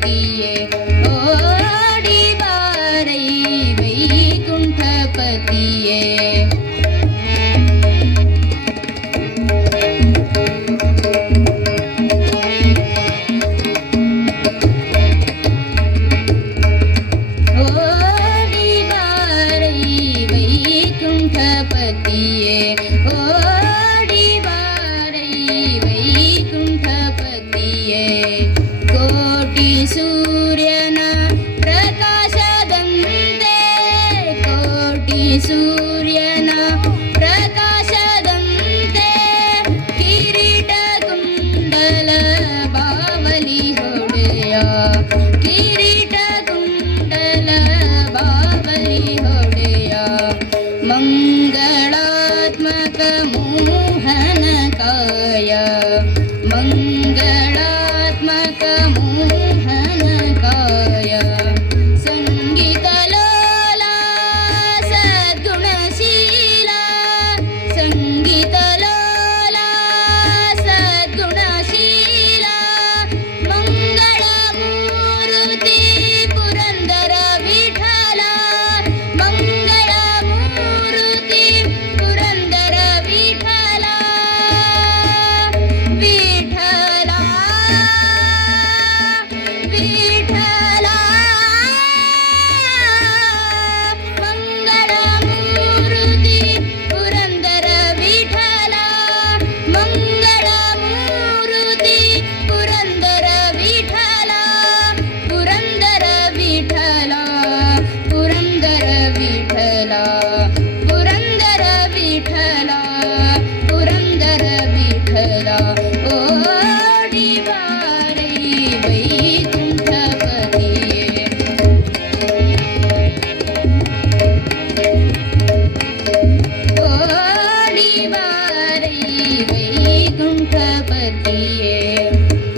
ಪತಿಯೇ ಓಡಿ ಬಾರೈ ವೈಕುಂಠಪತಿಯೇ. ಓಡಿ ಬಾರೈ ವೈಕುಂಠಪತಿಯೇ ಓಡಿ ಬಾರೈ ವೈಕುಂಠಪತಿಯೇ. ಕೋಟಿ ಸೂರ್ಯನ ಪ್ರಕಾಶದಂತೆ ಕೋಟಿ ಸೂರ್ಯನ ಪ್ರಕಾಶದಂತೆ ಕಿರೀಟ ಕುಂಡಲ ಬಾವಲಿ ಹೊಡೆಯ ಕಿರೀಟ ಕುಂಡಲ ಬಾವಲಿ ಹೊಡೆಯ. ಮಂಗಳಾತ್ಮಕ ಮೋಹನ ಕಾಯ ಮಂಗಳಾತ್ಮಕ ಮೋಹನ ಕಾಯ. ಸಂಗೀತ ಲೋಲ ಸದ್ಗುಣಶೀಲ ಸಂಗೀತ ಲೋಲ ಸದ್ಗುಣಶೀಲ. ಮಂಗಳ ಮೂರುತಿ ಪುರಂದರ ವಿಠಲ ಮಂಗಳ ಮೂರುತಿ ಪುರಂದರ ವಿಠಲ ವಿಠಲ ವಿಠಲ. ಮಂಗಳ ಮೂರುತಿ ಪುರಂದರ ವಿಠಲ ಮಂಗಳ ಮೂರುತಿ ಪುರಂದರ ವಿಠಲ ಪುರಂದರ ವಿಠಲ ಪುರಂದರ ವಿಠಲ ಪುರಂದರ ವಿಠಲ ಪುರಂದರ ವಿಠಲ. ಓಡಿ ಬಾರೈ ವೈಕುಂಠಪತಿಯೇ ಓಡಿ ಬಾರೈ ವೈಕುಂಠಪತಿಯೇ.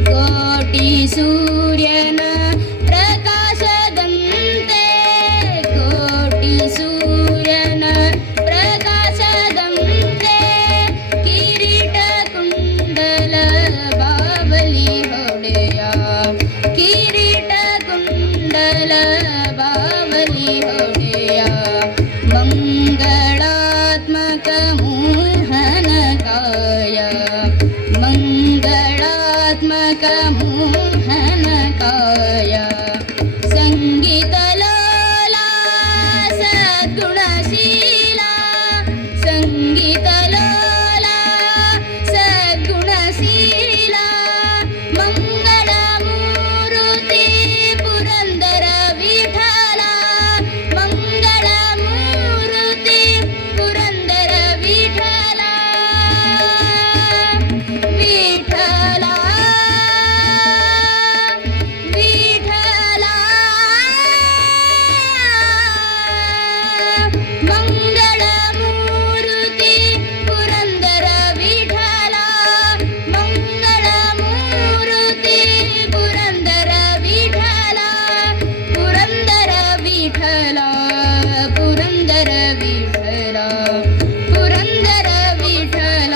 ಕೋಟಿ ಸೂರ್ಯನ ಪ್ರಕಾಶದಂತೆ ಕೋಟಿ ಸೂರ್ಯನ ಪ್ರಕಾಶದಂತೆ ಕಿರೀಟ ಕುಂಡಲ ಬಾವಲಿ ಹೊಡೆಯ ಕಿರೀಟ ಕುಂಡಲ ಬಾವಲಿ ಹೊಡೆಯ. ಮಂಗಳಾತ್ಮಕ ಮೋಹನ ಕಾಯ ಮಂಗಳಾತ್ಮಕ ಮೋಹನ ಕಾಯ. ಸಂಗೀತ ಲೋಲ ಸದ್ಗುಣಶೀಲ ಸಂಗೀತ ಲೋಲ ಸದ್ಗುಣಶೀಲ. ಮಂಗಳ ಮೂರುತಿ ಪುರಂದರ ವಿಠಲ ಮಂಗಳ ಮೂರುತಿ ಪುರಂದರ ವಿಠಲ ವಿಠಲ ವಿಠಲ. ಮಂಗಳ ಮೂರುತಿ ಪುರಂದರ ವಿಠಲ ಮಂಗಳ ಮೂರುತಿ ಪುರಂದರ ವಿಠಲ ಪುರಂದರ ವಿಠಲ ಪುರಂದರ ವಿಠಲ ಪುರಂದರ ವಿಠಲ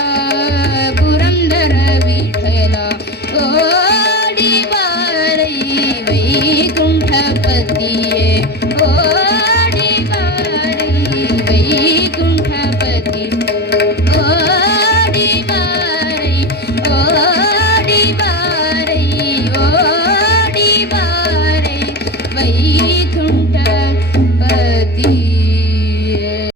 ಪುರಂದರ ವಿಠಲ. ಓಡಿ ಬಾರೈ ವೈಕುಂಠಪತಿಯೇ ಓಡಿ ಬಾರೈ ವೈಕುಂಠಪತಿ ಓಡಿ ಬಾರೈ ಓಡಿ ಬಾರೈ ಓಡಿ ಬಾರೈ ವೈ